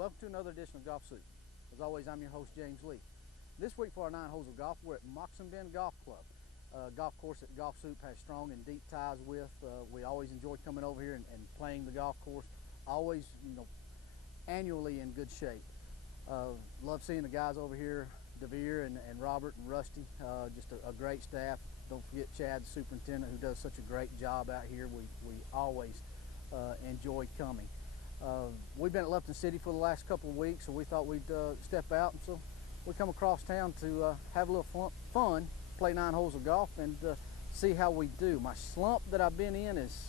welcome to another edition of Golfsoup. As always, I'm your host, James Lee. This week for our 9 holes of golf, we're at Moccasin Bend Golf Club. Golf course that Golfsoup has strong and deep ties with. We always enjoy coming over here and playing the golf course. Always, annually in good shape. Love seeing the guys over here, DeVere and Robert and Rusty. Just a great staff. Don't forget Chad, the superintendent, who does such a great job out here. We always enjoy coming. We've been at Lupton City for the last couple of weeks, so we thought we'd step out, and so we come across town to have a little fun, play 9 holes of golf, and see how we do. My slump that I've been in is,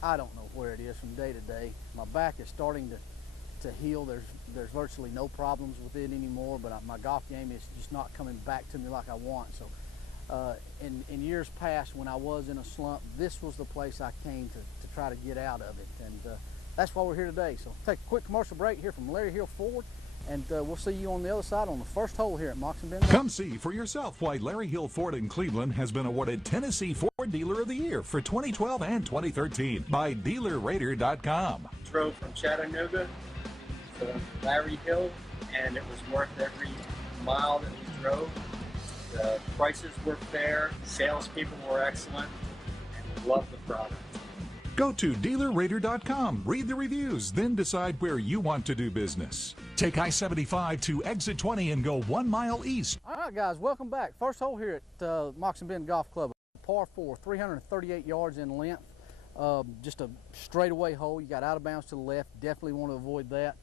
I don't know where it is from day to day. My back is starting to heal. There's virtually no problems with it anymore, but my golf game is just not coming back to me like I want. So in years past, when I was in a slump, this was the place I came to try to get out of it, and that's why we're here today. So take a quick commercial break here from Larry Hill Ford, and we'll see you on the other side on the first hole here at Moccasin Bend. Come see for yourself why Larry Hill Ford in Cleveland has been awarded Tennessee Ford Dealer of the Year for 2012 and 2013 by DealerRater.com. Drove from Chattanooga to Larry Hill, and it was worth every mile that we drove. The prices were fair, salespeople were excellent, and we loved the product. Go to DealerRater.com, read the reviews, then decide where you want to do business. Take I-75 to exit 20 and go 1 mile east. All right, guys, welcome back. First hole here at Moccasin Bend Golf Club, par 4, 338 yards in length. Just a straightaway hole. You got out of bounds to the left. Definitely want to avoid that.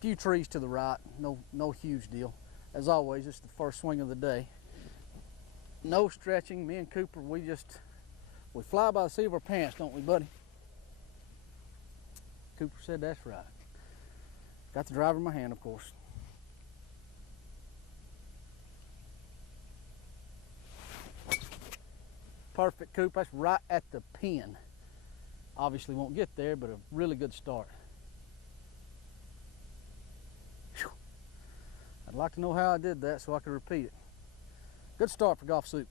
Few trees to the right. No huge deal. As always, it's the first swing of the day. No stretching. Me and Cooper, we fly by the seat of our pants, don't we, buddy? Cooper said that's right. Got the driver in my hand, of course. Perfect, Coop. That's right at the pin. Obviously won't get there, but a really good start. Whew. I'd like to know how I did that so I could repeat it. Good start for Golfsoup.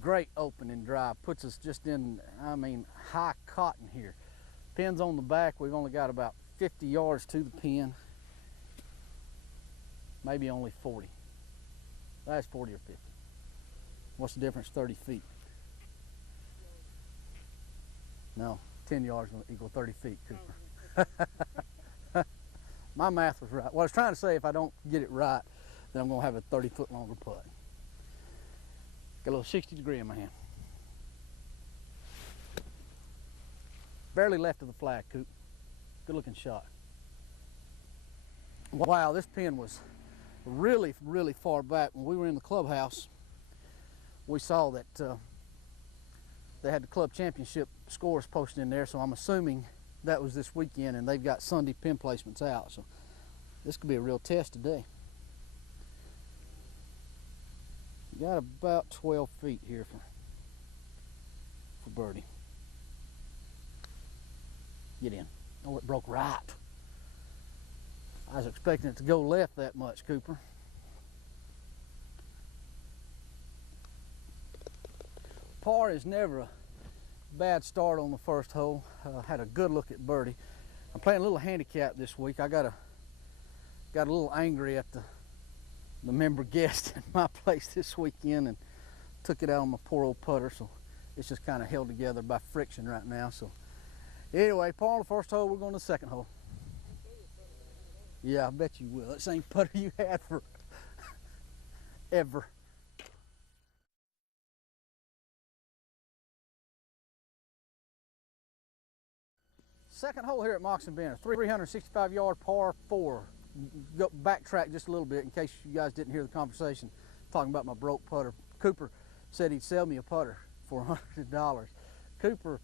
Great opening drive. Puts us just in, high cotton here. Pin's on the back. We've only got about 50 yards to the pin. Maybe only 40. That's 40 or 50. What's the difference? 30 feet. No, 10 yards will equal 30 feet, Cooper. My math was right. What I was trying to say, if I don't get it right, then I'm going to have a 30-foot longer putt. Got a little 60 degree in my hand. Barely left of the flag, Coop. Good looking shot. Wow, this pin was really, really far back. When we were in the clubhouse, we saw that they had the club championship scores posted in there, so I'm assuming that was this weekend, and they've got Sunday pin placements out. So this could be a real test today. Got about 12 feet here for birdie. Get in. Oh, it broke right. I was expecting it to go left that much, Cooper. Par is never a bad start on the first hole. Had a good look at birdie. I'm playing a little handicap this week. I got a little angry at the member guest in my place this weekend and took it out on my poor old putter, so it's just kind of held together by friction right now. So anyway, par on the first hole. We're going to the second hole. Yeah, I bet you will. That same putter you had for ever. Second hole here at Moccasin Bend, a 365-yard par 4. Go backtrack just a little bit in case you guys didn't hear the conversation talking about my broke putter. Cooper said he'd sell me a putter for $100. Cooper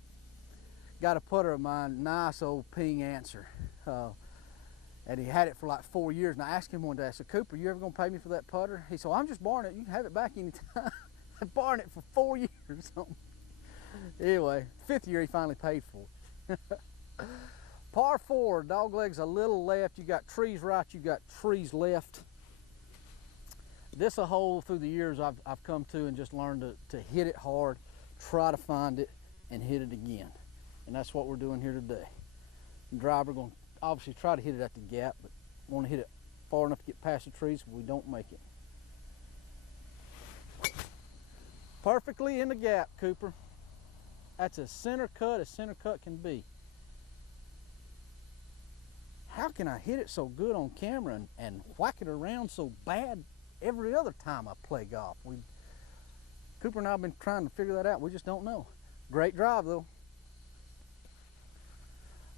got a putter of mine, nice old Ping Answer, and he had it for like 4 years. And I asked him one day, I said, Cooper, you ever gonna pay me for that putter? He said, well, I'm just borrowing it. You can have it back anytime. I've borrowed it for 4 years. Anyway, 5th year he finally paid for it. Par 4, dog legs a little left. You got trees right, you got trees left. This a hole through the years I've come to and just learned to hit it hard, try to find it, and hit it again. and that's what we're doing here today. The driver going to obviously try to hit it at the gap, but want to hit it far enough to get past the trees so we don't make it. Perfectly in the gap, Cooper. That's as center cut can be. How can I hit it so good on camera and whack it around so bad every other time I play golf? Cooper and I have been trying to figure that out. We just don't know. Great drive though.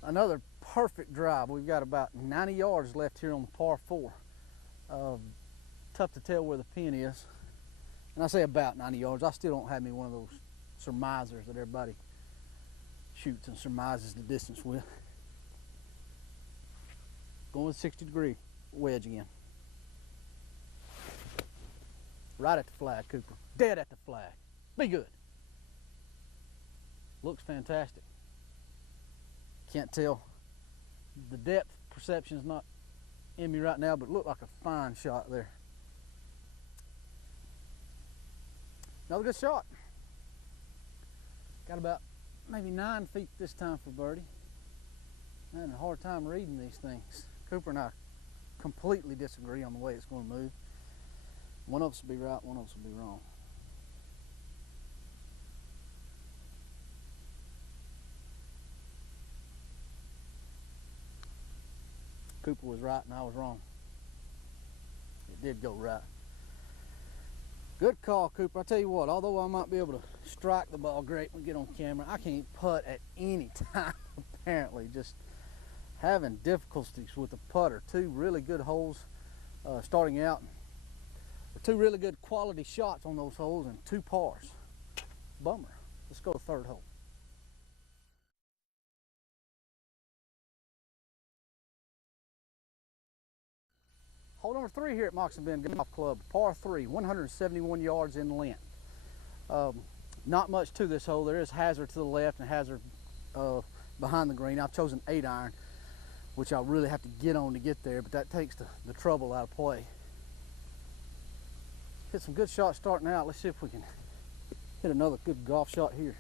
Another perfect drive. We've got about 90 yards left here on the par 4. Tough to tell where the pin is. And I say about 90 yards. I still don't have me one of those surmisers that everybody shoots and surmises the distance with. Going with 60-degree wedge again. Right at the flag, Cooper. Dead at the flag. Be good. Looks fantastic. Can't tell. The depth perception is not in me right now, but it looked like a fine shot there. Another good shot. Got about maybe 9 feet this time for birdie. I'm having a hard time reading these things. Cooper and I completely disagree on the way it's going to move. One of us will be right, one of us will be wrong. Cooper was right and I was wrong. It did go right. Good call, Cooper. I tell you what, although I might be able to strike the ball great when we get on camera, I can't putt at any time, apparently. Just having difficulties with the putter. 2 really good holes starting out. 2 really good quality shots on those holes and 2 pars. Bummer. Let's go to the 3rd hole. Hole number 3 here at Moccasin Bend Golf Club, par 3, 171 yards in length. Not much to this hole. There is hazard to the left and hazard behind the green. I've chosen 8-iron, which I'll really have to get on to get there, but that takes the trouble out of play. Hit some good shots starting out. Let's see if we can hit another good golf shot here.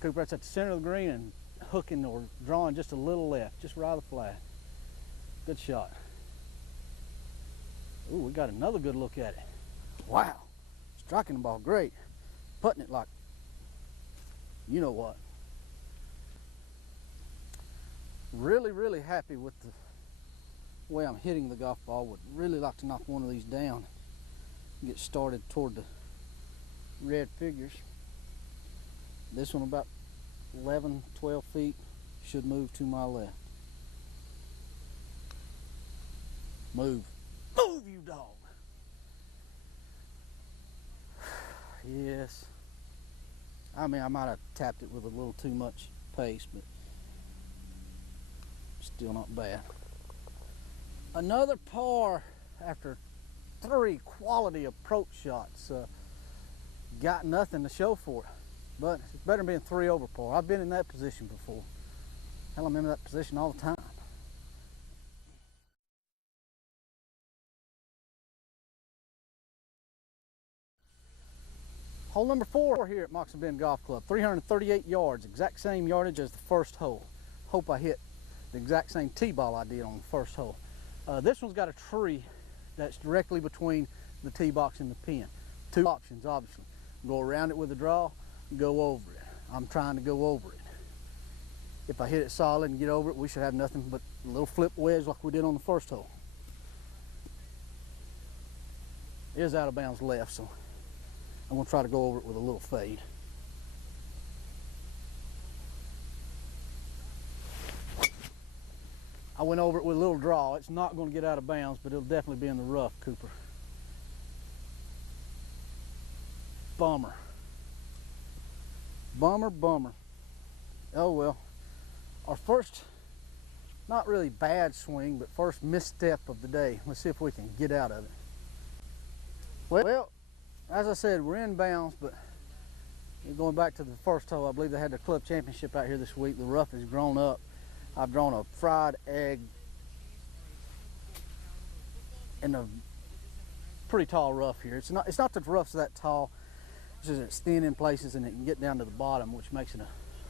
Cooper, that's at the center of the green and hooking or drawing just a little left, just right of the flag. Good shot. Ooh, we got another good look at it. Wow, striking the ball great. Putting it like, you know what. Really, really happy with the way I'm hitting the golf ball. Would really like to knock one of these down and get started toward the red figures. This one about 11, 12 feet, should move to my left. Move. Move, you dog. Yes. I mean, I might have tapped it with a little too much pace, but still not bad. Another par after 3 quality approach shots. Got nothing to show for it. But it's better than being 3 over par. I've been in that position before. Hell, I'm in that position all the time. Hole number 4 here at Moccasin Bend Golf Club. 338 yards, exact same yardage as the first hole. Hope I hit the exact same tee ball I did on the first hole. This one's got a tree that's directly between the tee box and the pin. 2 options, obviously. Go around it with a draw, go over it. I'm trying to go over it. If I hit it solid and get over it, we should have nothing but a little flip wedge like we did on the first hole. It is out of bounds left, so I'm gonna try to go over it with a little fade. I went over it with a little draw. It's not gonna get out of bounds, but it'll definitely be in the rough, Cooper. Bummer. Bummer, bummer. Oh well. Our first, not really bad swing, but first misstep of the day. Let's see if we can get out of it. Well, as I said, we're in bounds, but going back to the first hole, I believe they had the club championship out here this week. The rough has grown up. I've drawn a fried egg in the pretty tall rough here. It's not that the rough's that tall, it's just it's thin in places and it can get down to the bottom, which makes it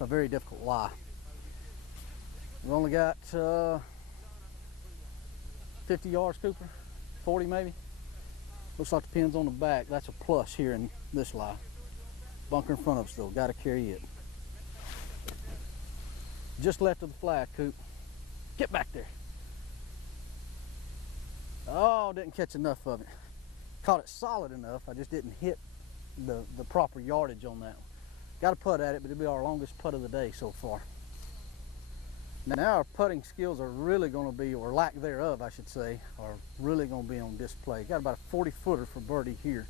a very difficult lie. We've only got 50 yards, Cooper, 40 maybe. Looks like the pin's on the back. That's a plus here in this lie. Bunker in front of us though, got to carry it. Just left of the flag, Coop. Get back there. Oh, didn't catch enough of it. Caught it solid enough, I just didn't hit the proper yardage on that one. Got a putt at it, but it'll be our longest putt of the day so far. Now our putting skills are really going to be, or lack thereof I should say, are really going to be on display. Got about a 40-footer for birdie here.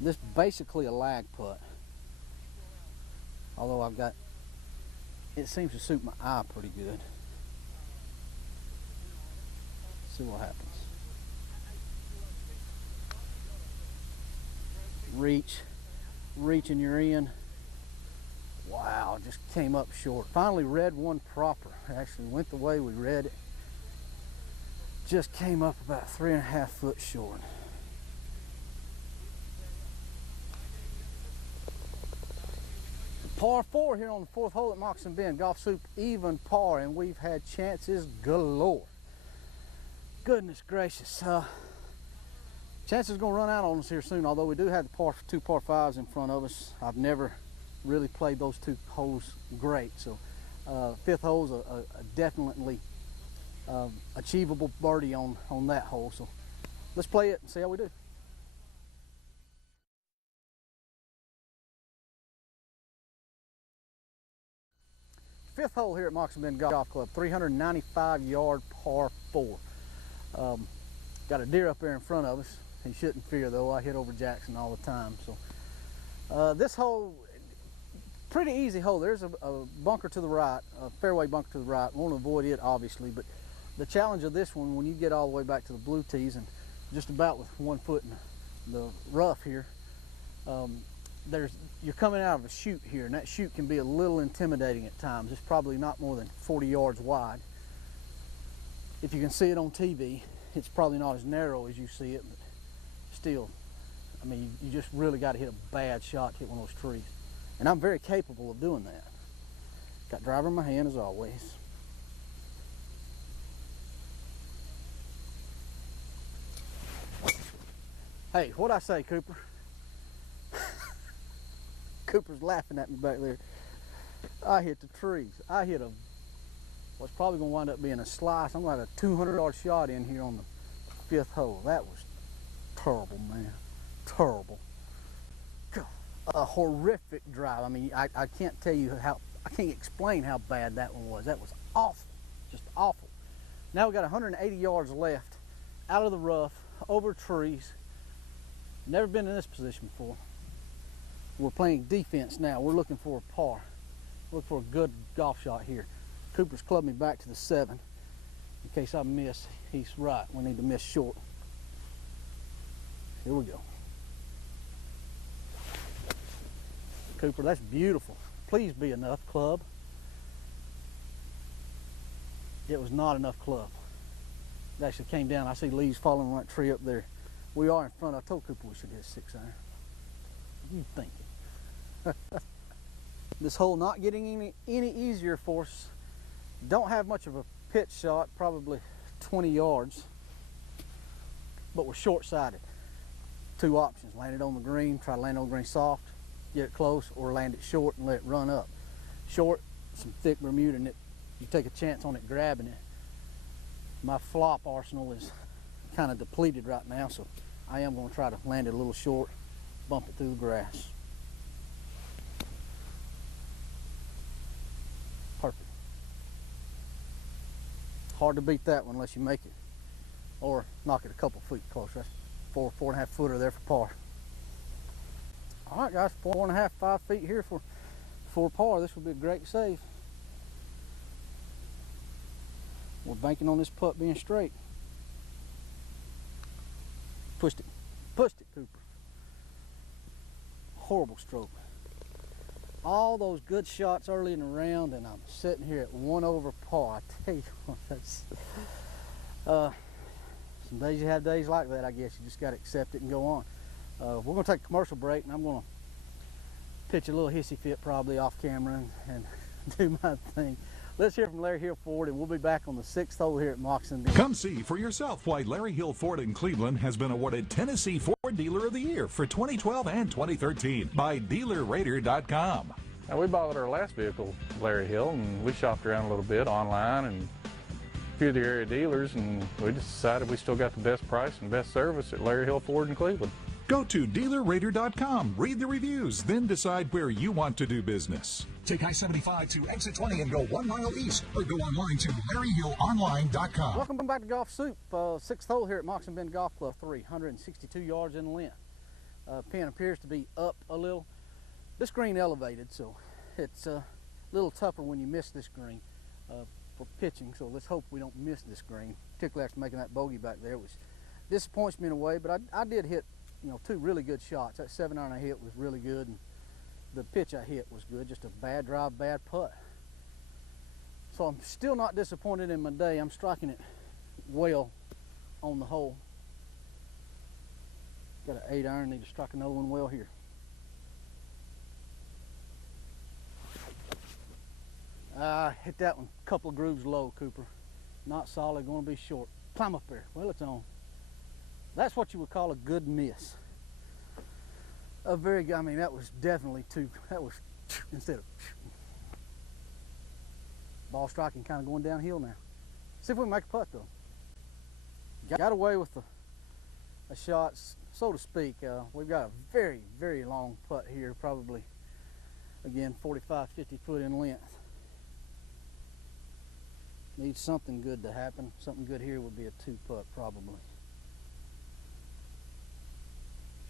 This basically a lag putt. Although it seems to suit my eye pretty good. Let's see what happens. Reach and you're in. Wow, just came up short. Finally read one proper. Actually went the way we read it. Just came up about 3.5 foot short. Par 4 here on the 4th hole at Moccasin Bend. Golfsoup even par, and we've had chances galore. Goodness gracious. Chances are going to run out on us here soon, although we do have the two par 5s in front of us. I've never really played those two holes great, so 5th hole's a definitely achievable birdie on that hole. So let's play it and see how we do. 5th hole here at Moc Bend Golf Club, 395-yard par 4. Got a deer up there in front of us. He shouldn't fear though. I hit over Jackson all the time. So this hole, pretty easy hole. There's a bunker to the right, a fairway bunker to the right. Want to avoid it obviously, but the challenge of this one, when you get all the way back to the blue tees and just about with 1 foot in the rough here, you're coming out of a chute here, and that chute can be a little intimidating at times. It's probably not more than 40 yards wide. If you can see it on TV, it's probably not as narrow as you see it, but still, I mean, you just really got to hit a bad shot to hit one of those trees. And I'm very capable of doing that. Got driver in my hand as always. Hey, what'd I say, Cooper? Cooper's laughing at me back there. I hit the trees. I hit what's probably going to wind up being a slice. I'm going to have a 200-yard shot in here on the 5th hole. That was terrible, man. Terrible. A horrific drive. I mean, I can't tell you I can't explain how bad that one was. That was awful. Just awful. Now we got 180 yards left out of the rough, over trees. Never been in this position before. We're playing defense now. We're looking for a par. Look for a good golf shot here. Cooper's clubbed me back to the 7. In case I miss, he's right. We need to miss short. Here we go. Cooper, that's beautiful. Please be enough, club. It was not enough club. It actually came down. I see leaves falling on that tree up there. We are in front. I told Cooper we should hit a 6-iron. What are you thinking? This hole not getting any easier for us. Don't have much of a pitch shot, probably 20 yards, but we're short-sided. 2 options: land it on the green, try to land on the green soft, get it close, or land it short and let it run up. Short, some thick Bermuda, and you take a chance on it grabbing it. My flop arsenal is kind of depleted right now, so I am going to try to land it a little short, bump it through the grass. Perfect. Hard to beat that one unless you make it, or knock it a couple feet closer. That's 4.5 footer there for par. All right, guys, 4.5, 5 feet here for par. This will be a great save. We're banking on this putt being straight. Pushed it, Cooper. Horrible stroke. All those good shots early in the round, and I'm sitting here at 1 over par. I tell you what, that's Some days you have days like that, I guess. You just got to accept it and go on. We're going to take a commercial break, and I'm going to pitch a little hissy fit probably off camera and do my thing. Let's hear from Larry Hill Ford, and we'll be back on the 6th hole here at Moccasin Bend. Come see for yourself why Larry Hill Ford in Cleveland has been awarded Tennessee Ford Dealer of the Year for 2012 and 2013 by DealerRater.com. Now, we bought our last vehicle, Larry Hill, and we shopped around a little bit online and a few of the area dealers, and we just decided we still got the best price and best service at Larry Hill Ford in Cleveland. Go to DealerRater.com, read the reviews, then decide where you want to do business. Take I-75 to exit 20 and go 1 mile east, or go online to LarryHillOnline.com. Welcome back to Golfsoup. 6th hole here at Moccasin Bend Golf Club, 362 yards in length. Pin appears to be up a little. This green elevated, so it's a little tougher when you miss this green for pitching, so let's hope we don't miss this green, particularly after making that bogey back there, which disappoints me in a way, but I did hit, you know, 2 really good shots. That 7-iron I hit was really good, and the pitch I hit was good, just a bad drive, bad putt. So I'm still not disappointed in my day. I'm striking it well on the hole. Got an 8-iron, need to strike another one well here. Hit that one a couple of grooves low, Cooper. Not solid, going to be short. Climb up there. Well, it's on. That's what you would call a good miss. A very good, I mean, that was definitely that was instead of ball striking, kind of going downhill now. See if we can make a putt though. Got away with a shot, so to speak. We've got a very, very long putt here, probably, again, 45, 50 foot in length. Needs something good to happen. Something good here would be a 2-putt probably.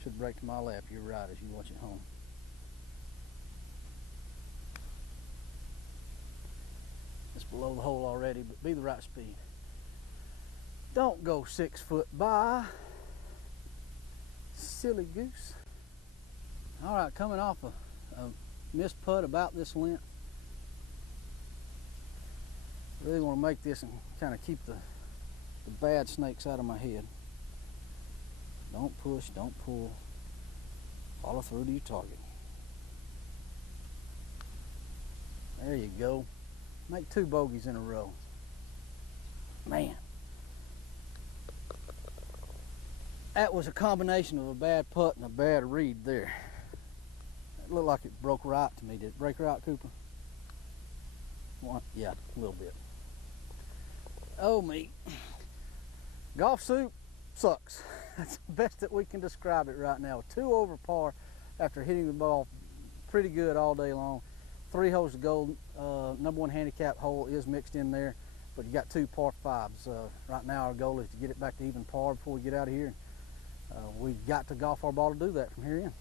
Should break to my left. You're right as you watch it home. It's below the hole already, but be the right speed. Don't go 6 foot by. Silly goose. All right, coming off a missed putt about this length. Really want to make this and kind of keep the bad snakes out of my head. Don't push, don't pull. Follow through to your target. There you go. Make 2 bogeys in a row. Man. That was a combination of a bad putt and a bad read there. It looked like it broke right to me. Did it break right, Cooper? Yeah, a little bit. Oh me. Golfsoup sucks. That's the best that we can describe it right now. 2 over par after hitting the ball pretty good all day long. 3 holes to go. Number 1 handicap hole is mixed in there, but you got 2 par 5s. Right now our goal is to get it back to even par before we get out of here. We've got to golf our ball to do that from here in.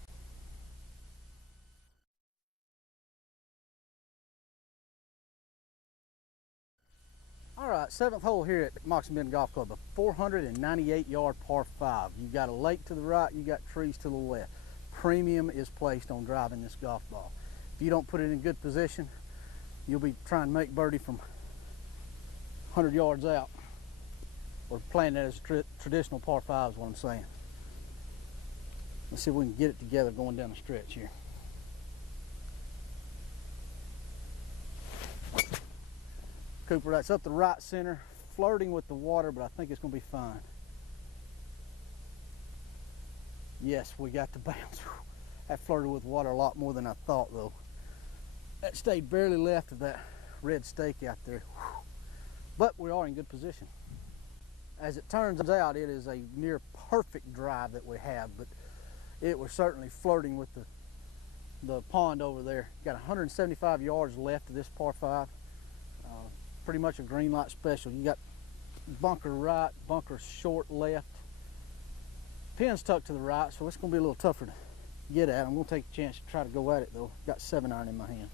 All right, 7th hole here at Moccasin Bend Golf Club, a 498 yard par 5. You got a lake to the right, you got trees to the left. Premium is placed on driving this golf ball. If you don't put it in good position, you'll be trying to make birdie from 100 yards out, or playing that as traditional par 5 is what I'm saying. Let's see if we can get it together going down the stretch here. Cooper, that's up the right center, flirting with the water, but I think it's going to be fine. Yes, we got the bounce. That flirted with water a lot more than I thought, though. That stayed barely left of that red stake out there. But we are in good position. As it turns out, it is a near perfect drive that we have, but it was certainly flirting with the pond over there. Got 175 yards left of this par 5. Pretty much a green light special. You got bunker right, bunker short left. Pin's tucked to the right, so it's going to be a little tougher to get at. I'm going to take a chance to try to go at it though. Got 7-iron in my hand.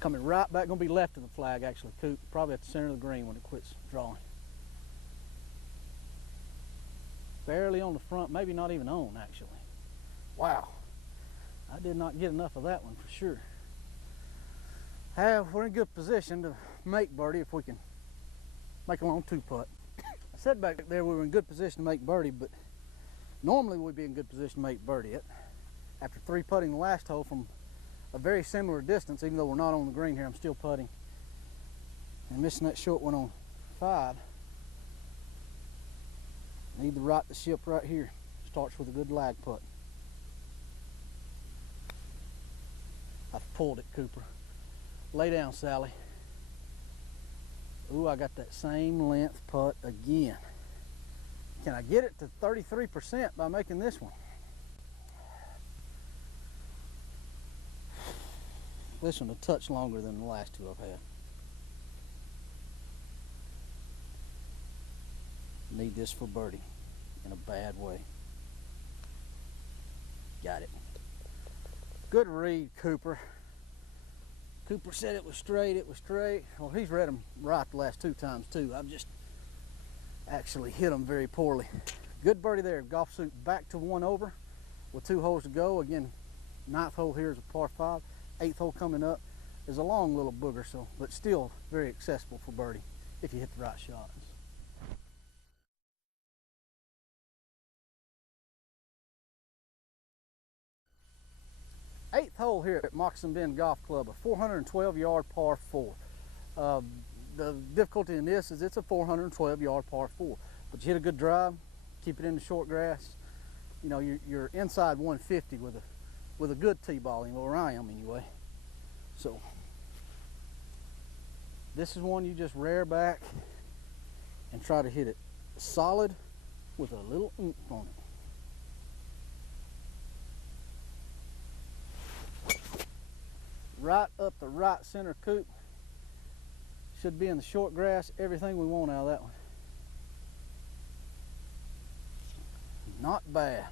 Coming right back, going to be left of the flag actually, Coop. Probably at the center of the green when it quits drawing. Barely on the front, maybe not even on actually. Wow. I did not get enough of that one for sure. We're in good position to make birdie if we can make a long 2-putt. I said back there we were in good position to make birdie, but normally we'd be in good position to make birdie. After 3-putting the last hole from a very similar distance, even though we're not on the green here, I'm still putting. And missing that short one on 5. Need to right the ship right here. Starts with a good lag putt. I've pulled it, Cooper. Lay down, Sally. Ooh, I got that same length putt again. Can I get it to 33% by making this one? This one a touch longer than the last 2 I've had. Need this for birdie in a bad way. Got it. Good read, Cooper. Cooper said it was straight, it was straight. Well, he's read them right the last 2 times too. I've just actually hit them very poorly. Good birdie there. Golfsoup back to 1 over with 2 holes to go. Again, 9th hole here is a par 5. 8th hole coming up is a long little booger, but still very accessible for birdie if you hit the right shots. 8th hole here at Moccasin Bend Golf Club, a 412-yard par 4. The difficulty in this is it's a 412-yard par 4, but you hit a good drive, keep it in the short grass. You know, you're inside 150 with a good tee ball, where I am anyway. So this is one you just rear back and try to hit it solid with a little oomph on it. Right up the right center, Coop. Should be in the short grass. Everything we want out of that one. Not bad.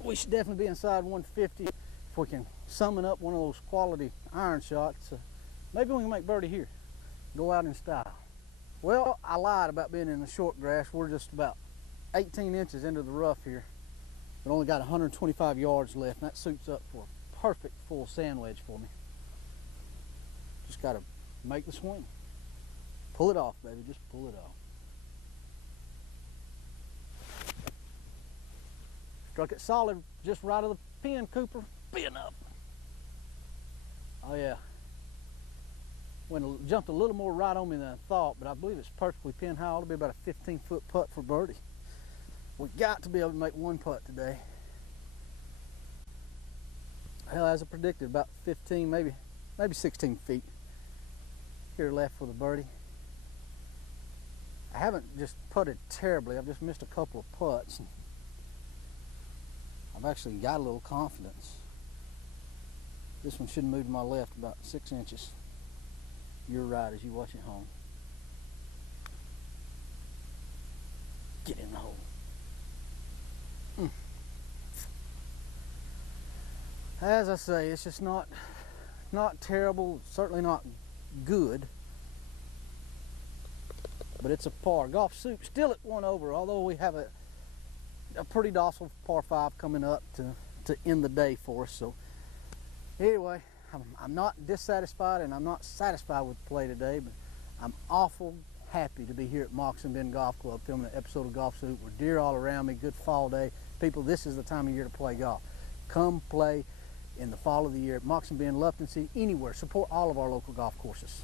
We should definitely be inside 150 if we can summon up one of those quality iron shots. Maybe we can make birdie here. Go out in style. Well, I lied about being in the short grass. We're just about 18 inches into the rough here. But only got 125 yards left, and that suits up for a perfect full sand wedge for me. Just got to make the swing. Pull it off, baby. Just pull it off. Struck it solid just right of the pin, Cooper. Pin up. Oh yeah. Jumped a little more right on me than I thought, but I believe it's perfectly pin high. It'll be about a 15-foot putt for birdie. We got to be able to make 1 putt today. Hell, as I predicted, about 15, maybe 16 feet here left for the birdie. I haven't just putted terribly. I've just missed a couple of putts. And I've actually got a little confidence. This one should move to my left about 6 inches. You're right as you watch it home. Get in the hole. As I say, it's just not terrible, certainly not good, but it's a par. Golfsoup still at 1 over, although we have a pretty docile par 5 coming up to end the day for us. So anyway, I'm not dissatisfied and I'm not satisfied with the play today, but I'm awful happy to be here at Moccasin Bend Golf Club filming an episode of Golfsoup. We're deer all around me, good fall day. People, this is the time of year to play golf. Come play in the fall of the year at Moccasin Bend, Lupton City, anywhere. Support all of our local golf courses.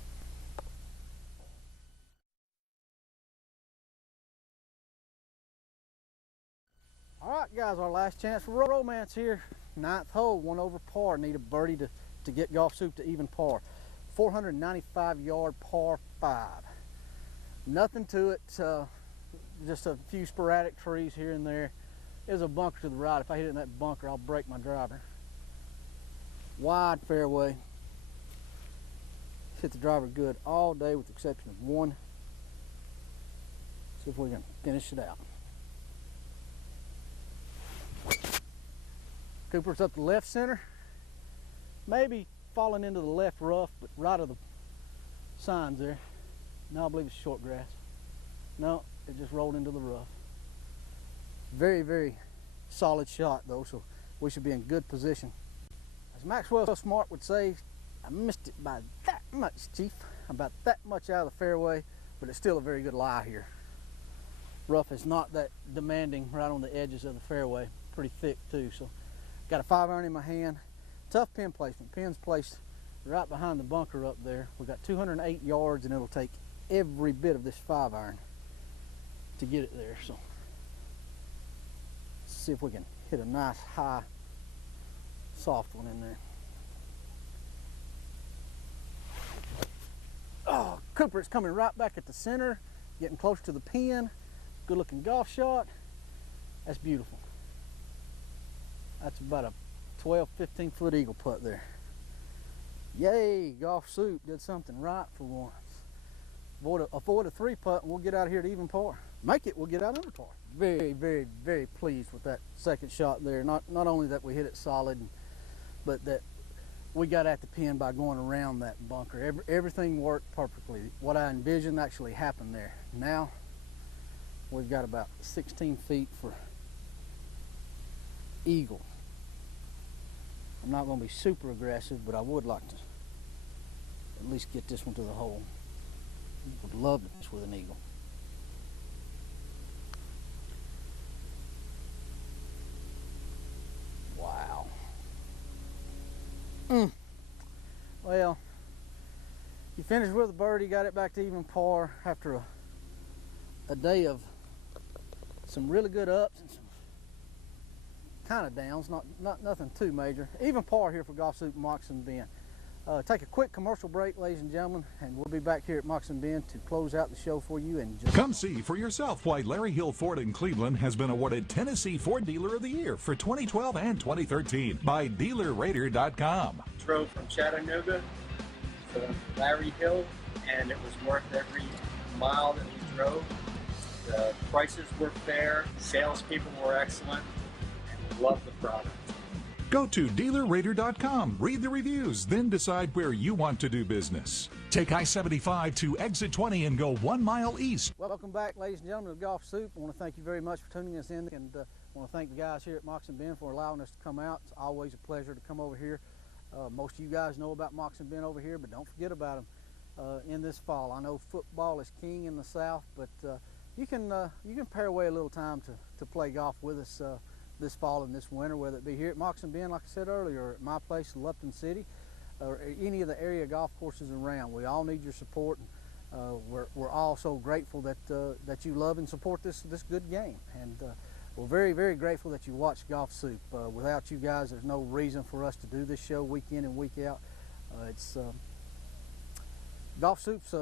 All right, guys, our last chance for romance here. 9th hole, 1 over par. Need a birdie to get Golfsoup to even par. 495-yard par 5. Nothing to it, just a few sporadic trees here and there. There's a bunker to the right. If I hit it in that bunker, I'll break my driver. Wide fairway. Hit the driver good all day with the exception of 1. See if we can finish it out. Cooper's up the left center. Maybe falling into the left rough, but right of the signs there. No, I believe it's short grass. No, it just rolled into the rough. Very, very solid shot though, so we should be in good position. As Maxwell Smart would say, I missed it by that much, Chief. About that much out of the fairway, but it's still a very good lie here. Rough is not that demanding right on the edges of the fairway. Pretty thick too, so got a 5-iron in my hand. Tough pin placement. Pin's placed right behind the bunker up there. We got 208 yards, and it'll take every bit of this 5-iron to get it there. So let's see if we can hit a nice high, soft one in there. Oh, Cooper is coming right back at the center, getting close to the pin. Good looking golf shot. That's beautiful. That's about a 12, 15 foot eagle putt there. Yay, Golfsoup did something right for once. Avoid a 3-putt and we'll get out of here to even par. Make it, we'll get out under par. Very, very, very pleased with that second shot there. Not only that we hit it solid, but that we got at the pin by going around that bunker. Everything worked perfectly. What I envisioned actually happened there. Now we've got about 16 feet for eagle. I'm not going to be super aggressive, but I would like to at least get this one to the hole. Would love to fish with an eagle. Wow. Well, you finished with a birdie, got it back to even par after a day of some really good ups and some kind of downs, not nothing too major. Even par here for Golfsoup and Moccasin Bend. Take a quick commercial break, ladies and gentlemen, and we'll be back here at Moccasin Bend to close out the show for you. And come see for yourself why Larry Hill Ford in Cleveland has been awarded Tennessee Ford Dealer of the Year for 2012 and 2013 by DealerRater.com. Drove from Chattanooga to Larry Hill, and it was worth every mile that we drove. The prices were fair, salespeople were excellent, and we loved the product. Go to DealerRater.com, read the reviews, then decide where you want to do business. Take I-75 to exit 20 and go 1 mile east. Welcome back, ladies and gentlemen, to Golfsoup. I want to thank you very much for tuning us in, and I want to thank the guys here at Moccasin Bend for allowing us to come out. It's always a pleasure to come over here. Most of you guys know about Moccasin Bend over here, but don't forget about them in this fall. I know football is king in the South, but you can pair away a little time to play golf with us this fall and this winter, whether it be here at Moccasin Bend, like I said earlier, or at my place in Lupton City, or any of the area golf courses around. We all need your support, and we're all so grateful that you love and support this good game. And we're very, very grateful that you watch Golfsoup. Without you guys, there's no reason for us to do this show week in and week out. Golfsoup's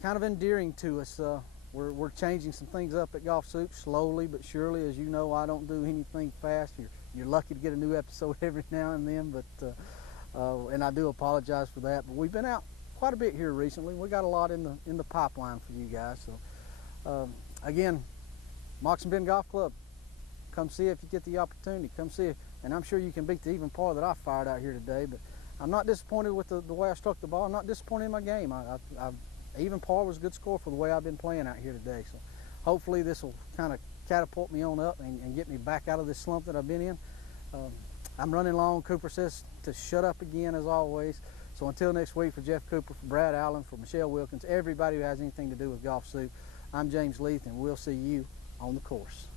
kind of endearing to us. We're changing some things up at Golfsoup slowly but surely. As you know, I don't do anything fast. You're lucky to get a new episode every now and then, but and I do apologize for that. But we've been out quite a bit here recently. We got a lot in the pipeline for you guys. So again, Moccasin Bend Golf Club, come see if you get the opportunity. Come see it, and I'm sure you can beat the even par that I fired out here today. But I'm not disappointed with the way I struck the ball. I'm not disappointed in my game. Even par was a good score for the way I've been playing out here today. So hopefully this will kind of catapult me on up and get me back out of this slump that I've been in. I'm running long. Cooper says to shut up again, as always. So until next week, for Jeff Cooper, for Brad Allen, for Michelle Wilkins, everybody who has anything to do with Golfsoup, I'm James Leith, and we'll see you on the course.